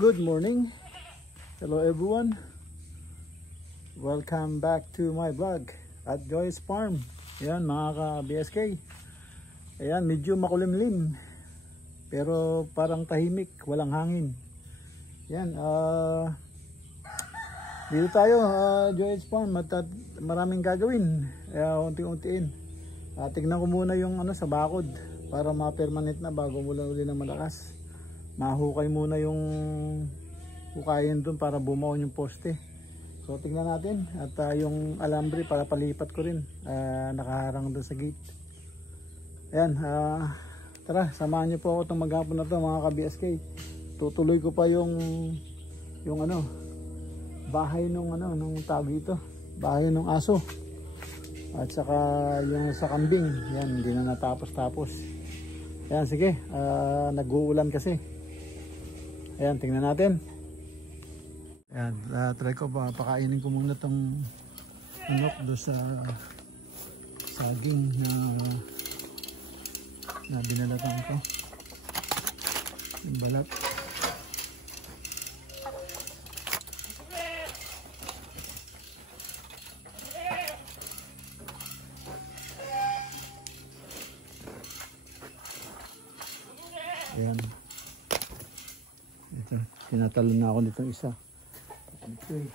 Good morning, hello everyone, welcome back to my vlog at Joy's Farm. Ayan mga ka-BSK, ayan medyo makulimlim pero parang tahimik, walang hangin. Ayan, dito tayo, Joy's Farm, maraming gagawin, unti-untiin. Tignan ko muna yung sa bakod para ma-permanent na bago mula uli ng malakas. Mahukay muna yung hukayin dun para bumaon yung poste. So tingnan natin at yung alambre para palipat ko rin, nakaharang dun sa gate. Ayan, tara samahan niyo po ako itong maghapon na to mga ka-BSK. Tutuloy ko pa yung bahay nung tawag ito, bahay nung aso at saka yung sa kambing. Yan, hindi na natapos. Ayan, sige, nag-uulan kasi. Ayan, tingnan natin. Ayan, try ko pa, pakainin ko muna tong manok do sa saging na binalatan ko. Yung balat. Ayan. Ito, tinatalon na ako nitong isa. Ito eh.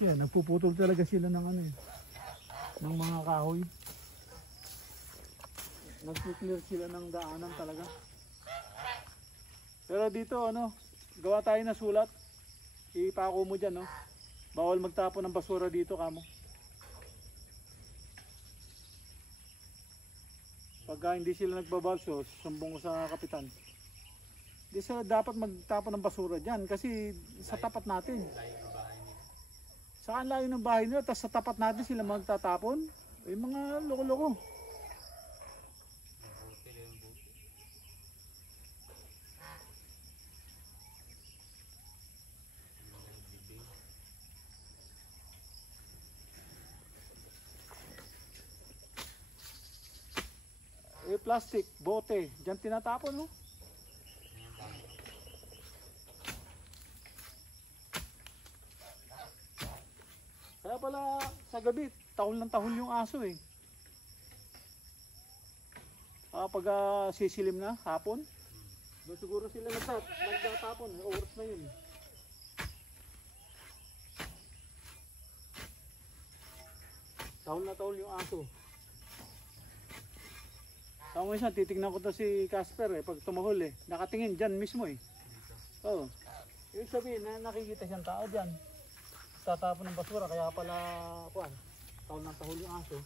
Nagpuputol talaga sila ng ng mga kahoy. Nagpo-clear sila ng daanan talaga. Pero dito gawa tayo na sulat. Ipako mo diyan, bawal magtapon ng basura dito kamo. Pagka hindi sila nagbabal, sumbong ko sa kapitan. Hindi sila dapat magtapon ng basura diyan kasi sa tapat natin. Saan layo ng bahay nila, tapos sa tapat natin sila magtatapon? Eh, mga loko-loko. Eh, plastic, bote, dyan tinatapon, no? Kaya pala sa gabi, tahol ng tahol yung aso eh. Pag sisilim na hapon, doon siguro sila nagtatapon, oras na yun. Tahol na tahol yung aso. Ako minsan titignan ko to si Casper eh, pag tumahol eh, nakatingin dyan mismo eh. Oo. Ibig sabihin na nakikita siyang tao dyan. Tatapon ng basura, kaya pala kuan, tahol ng tahol yung aso.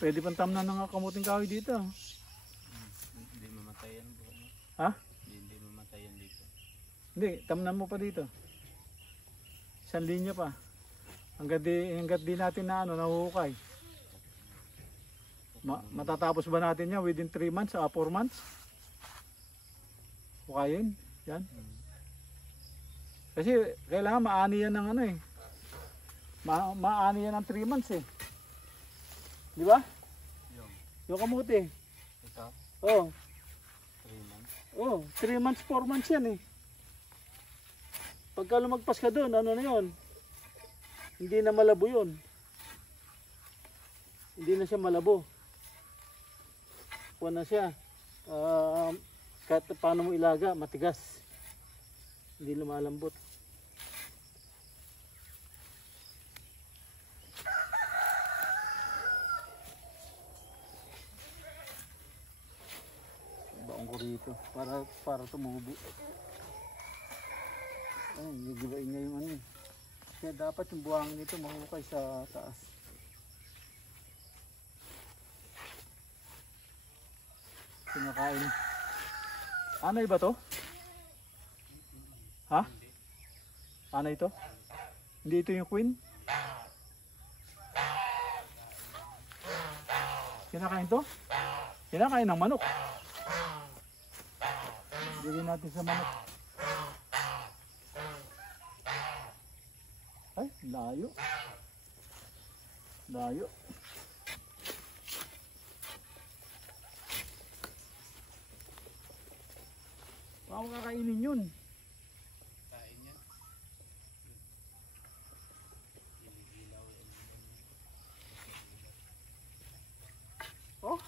Pwede pang tamnan ng kamuting kahoy dito. Hindi mamatayan po. Ha? Hindi mamatayan dito. Hindi, tamnan mo pa dito. Isang linya pa. Hanggat di natin na nahuhukay. Matatapos ba natin yan within 3 months o 4 months? Hukayin? Yan. Kasi kailangan maani yan ng ano eh. Maani yan ng 3 months eh. Di ba? Yung kamuti. Ito? Oo. 3 months? Oo, 3 months, 4 months yan eh. Pagka lumagpas ka doon, ano na yun? Hindi na malabo yun. Hindi na siya malabo. Kuha na siya. Kahit paano mo ilaga, matigas. Hindi lumalambot. Baong ko rito para tumubo. Ay, gigibain niya yung ano eh. Kaya dapat yung buhangin nito mahukay sa taas. Pinakain. Anay ba to? Ha? Anay ito? Hindi ito yung queen? Kinakain to? Kinakain ng manok. Bigyan natin sa manok. Ay, layo. Layo. Baka makakainin yun. Kain yan. Oh.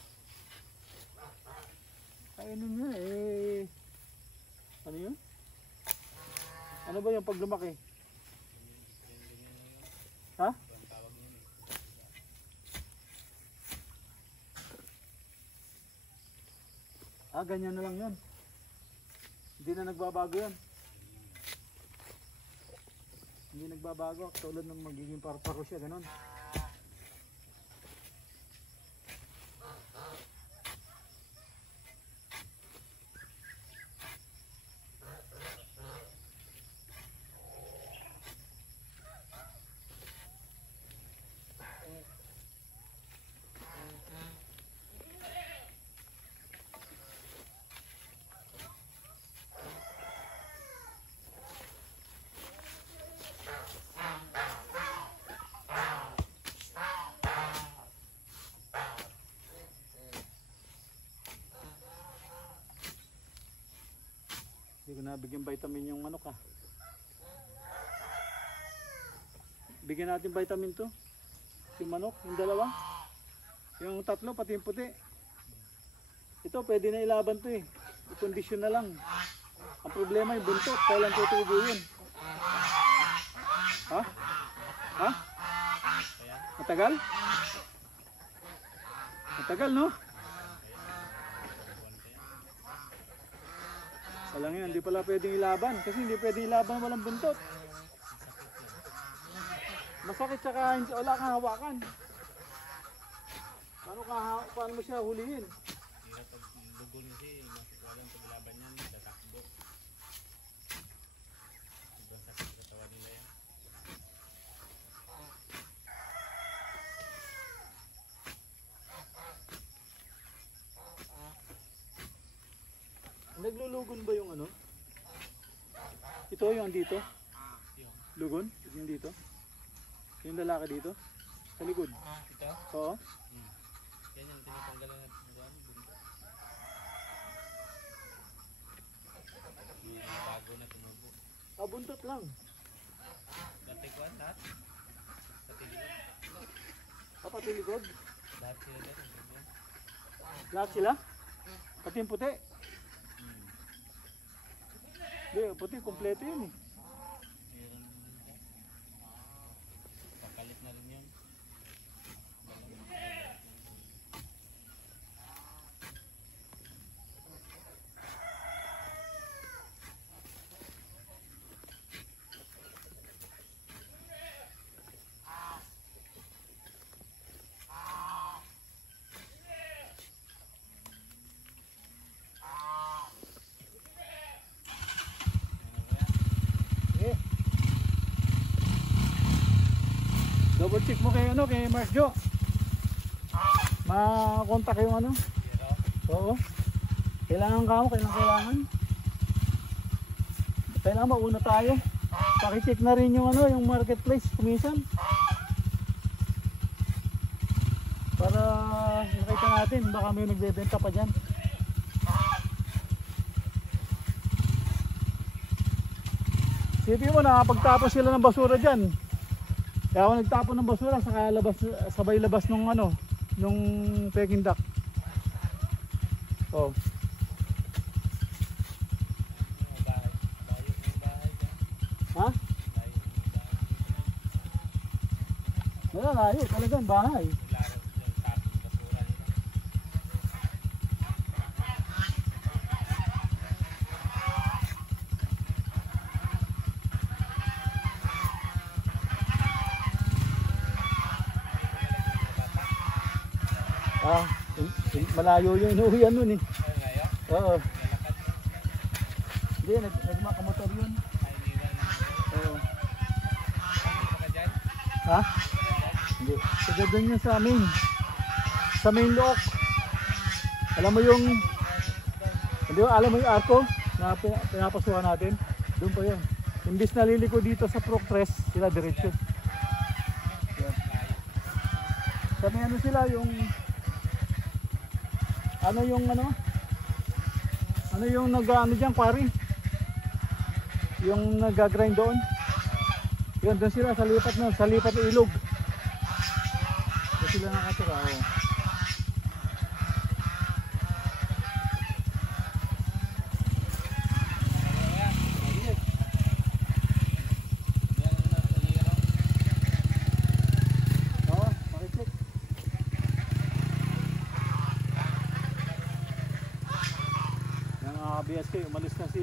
Kainin niya eh. Ano yun? Ano ba yung pag lumaki? Ha? Ganyan na lang yun. Hindi na nagbabago yan. Hindi nagbabago. Tulad ng magiging parparo siya. Ganon. Hindi ko nabigyan vitamin yung manok ha. Bigyan natin vitamin to. Yung manok, yung dalawa. Yung tatlo, pati yung puti. Ito, pwede na ilaban to eh. I-condition na lang. Ang problema yung buntot. Kailan tutubo yun? Ha? Ha? Matagal? Matagal no? Walang yan, hindi pala pwedeng ilaban. Kasi hindi pwedeng ilaban walang buntot. Masakit saka wala kang hawakan. Paano mo siya hulihin? Hirap pag lugon kasi, walang paglaban yan, tatakbo. Sobrang sakit sa tawa nila yan. Naglulugon ba yung ano? Ito yung dito? Lugon? Yung dito? Yung lalaki dito? Sa likod? Ito? Oo. Yan yung tinatanggalan natin. Ikot lang. Dati ko lahat. Pati likod. Pati likod. Lahat sila dati. Lahat sila? Pati yung puti? Hindi, puti, kompleto yun eh. Meron din siya. Pakalit na rin yun. Sige. Double check mo kay ano, kay Mars Jo. Ma-contact yung ano. Pero, Oo. Kailangan ka mo, kailangan. Kailangan mauna tayo. Paki-check na rin yung ano, yung marketplace kumisan. Para makita natin, baka may nagbebenta pa dyan. Sipin mo, nakapagtapos sila ng basura dyan. Kaya ako nagtapon ng basura, saka labas, sabay labas nung ano, nung Peking duck. Oh. yung bahay. Bayo yung bahay dyan. Ha? Bayo yung bahay. Wala layo, talagang bahay. Laro yung tapong basura nila. Ah, malayo yung inuwian nun eh. Ayun ngayon. Oo. Lalakad mo. Hindi, nagmakamotor yun. Ay, iniwan mo. Oo. Dito ka dyan? Ha? Hindi. Sige doon yun sa amin. Sa main lock. Alam mo yung, hindi ba, alam mo yung arko na pinapasukan natin? Doon pa yun. Imbis na liliko dito sa Proctres, sila diretso. Yan. Sa may ano sila yung, ano yung nag-ano dyan, quarry? Yung nag-grind doon. Yun, doon sila sa lipat ng ilog. Doon sila nakatira. Oh. Oo, makicheck. Yung BSK, umalis na si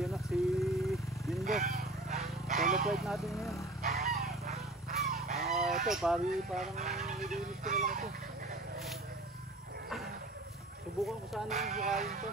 Bindo. Solo flight natin ngayon. Ito, parang nilinis ko na lang ito. Subukan ko sana yung buhayin to.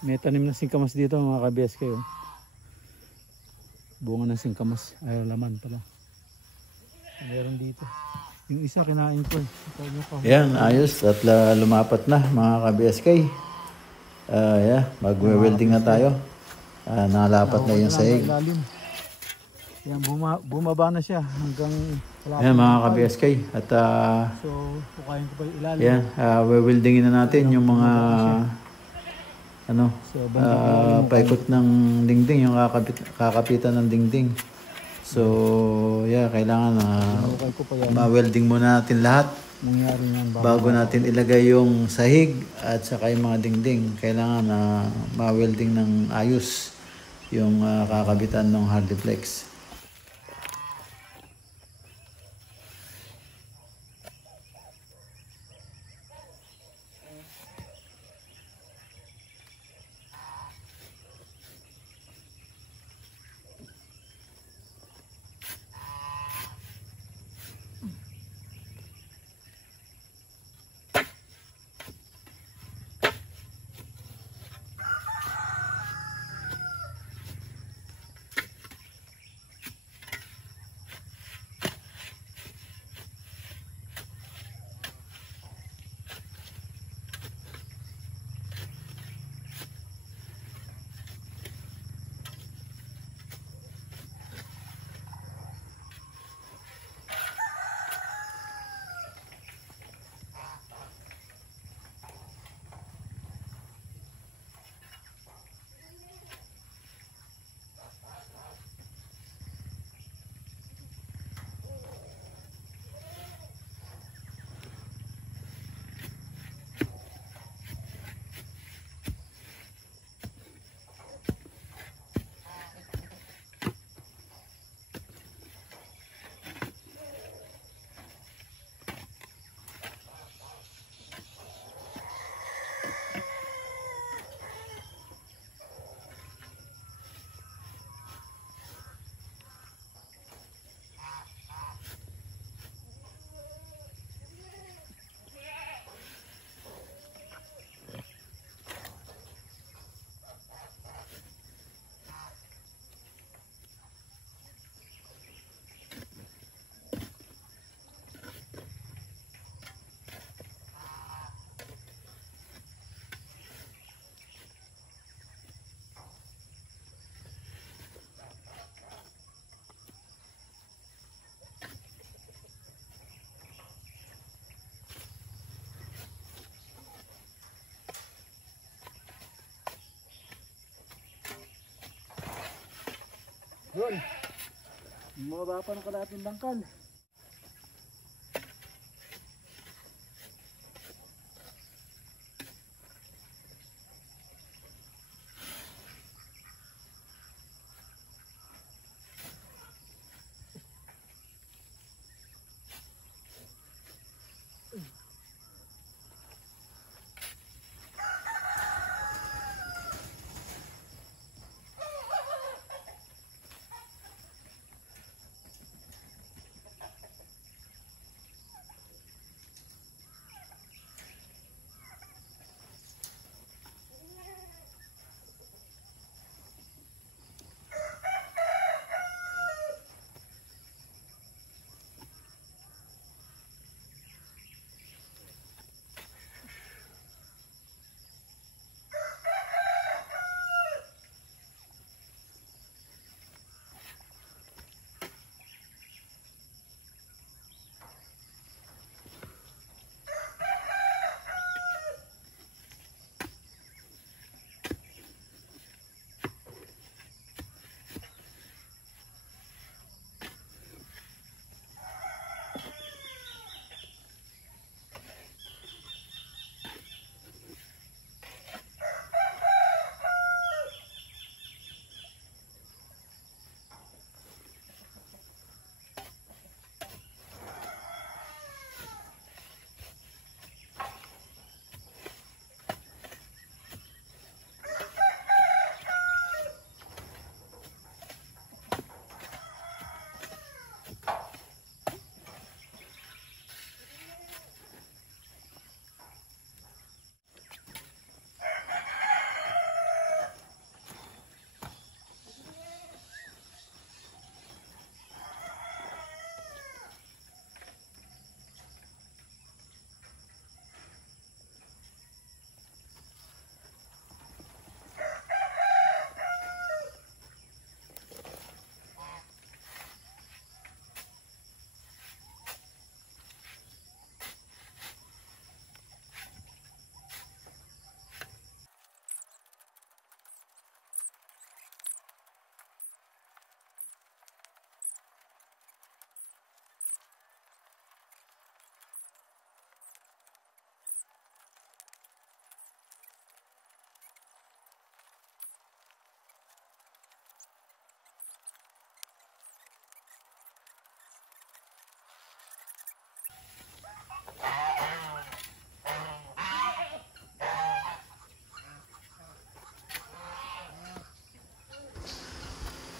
May tanim na singkamas dito mga ka-BSK. Oh. Bunga ng singkamas. Ay, laman pala. Meron dito. Yung isa kinain ko. Yan, ayos. At lumapat na mga ka-BSK. Yeah, mag-welding na tayo. Nalapat na yung sahig. Yan, bumaba na siya hanggang... Yan mga ka-BSK. At so, pukayin ko pa yung ilalim. yan, weldingin na natin yung mga... Ano, paikot ng dingding, yung kakapitan ng dingding. So, yeah, kailangan ma-welding muna natin lahat. Bago natin ilagay yung sahig at saka yung mga dingding. Kailangan ma-welding ng ayos yung kakabitan ng Hardiplex. Yun. Mababa pa ng kalating bangkal.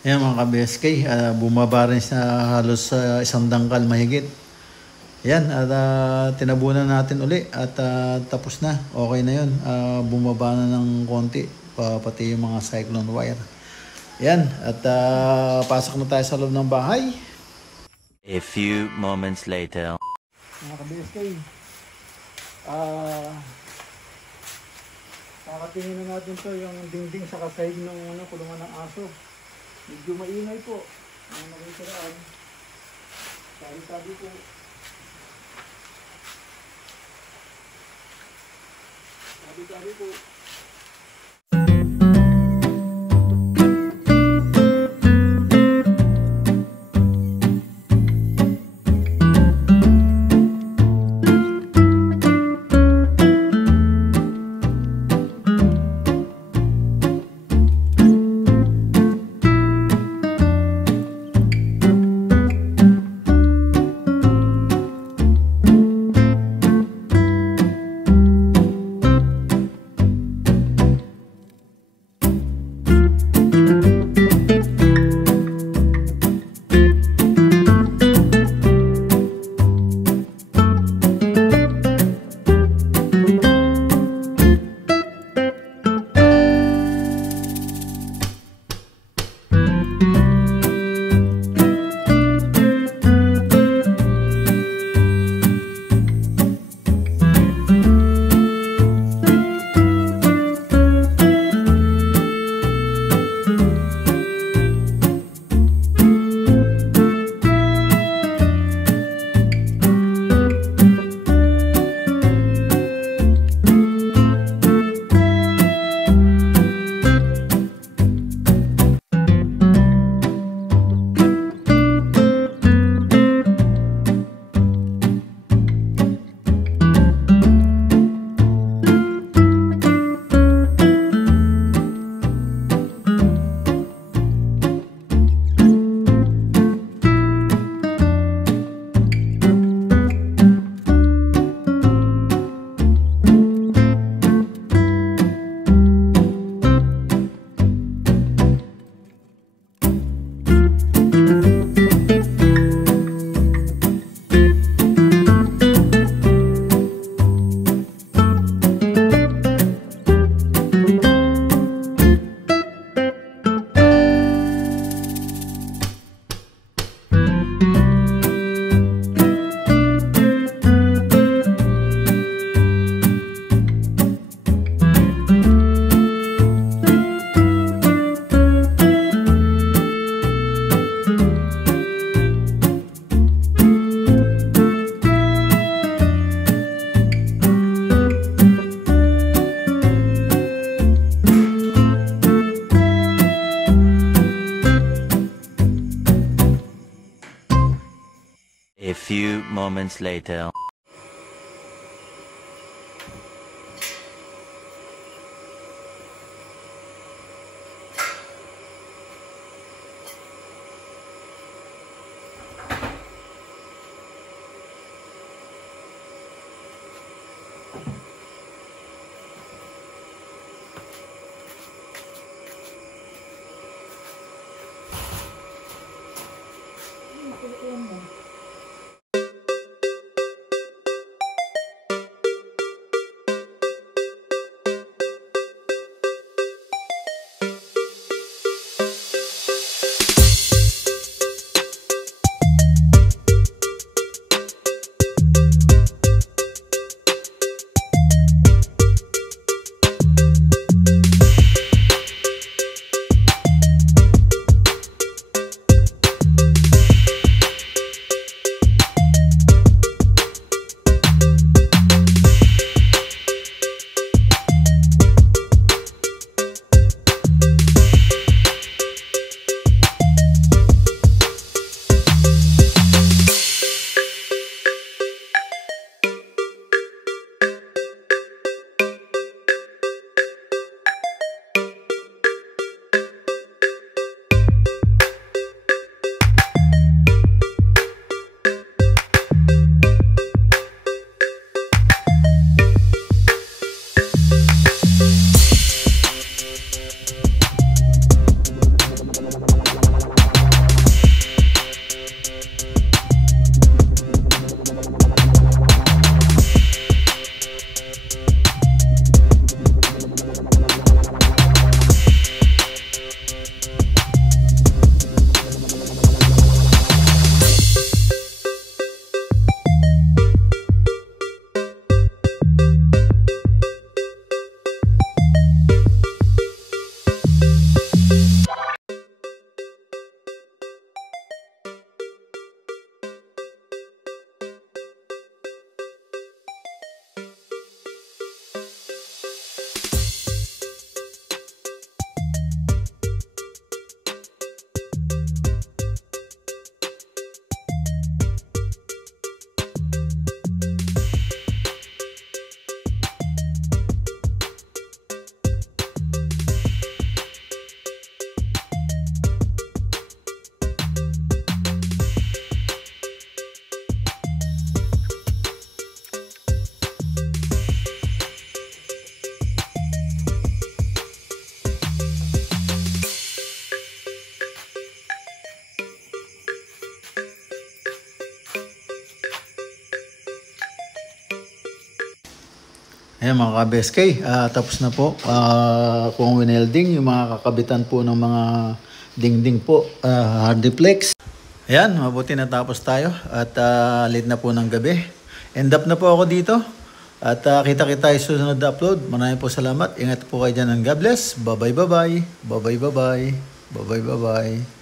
Ayan mga ka-BSK, bumaba rin sa halos isang dangkal mahigit. Ayan, at tinabunan natin uli at tapos na. Okay na yun. Bumaba na ng konti, pati yung mga cyclone wire. Ayan, at pasok na tayo sa loob ng bahay. A few moments later. Mga ka-BSK, kakatingin na natin to yung dingding sa kasahig ng kulungan ng aso. Medyo maingay po ang nakitiraan. Sabi po. Sabi po. A few moments later. Ayan mga ka-BSK, tapos na po kung winelding yung mga kakabitan po ng mga dingding po, hardiplex. Ayan, mabuti natapos tayo at late na po ng gabi. End up na po ako dito at kita-kita tayo susunod na upload. Maraming po salamat. Ingat po kayo dyan and God bless. Bye-bye, bye-bye. Bye-bye, bye-bye. Bye-bye, bye-bye.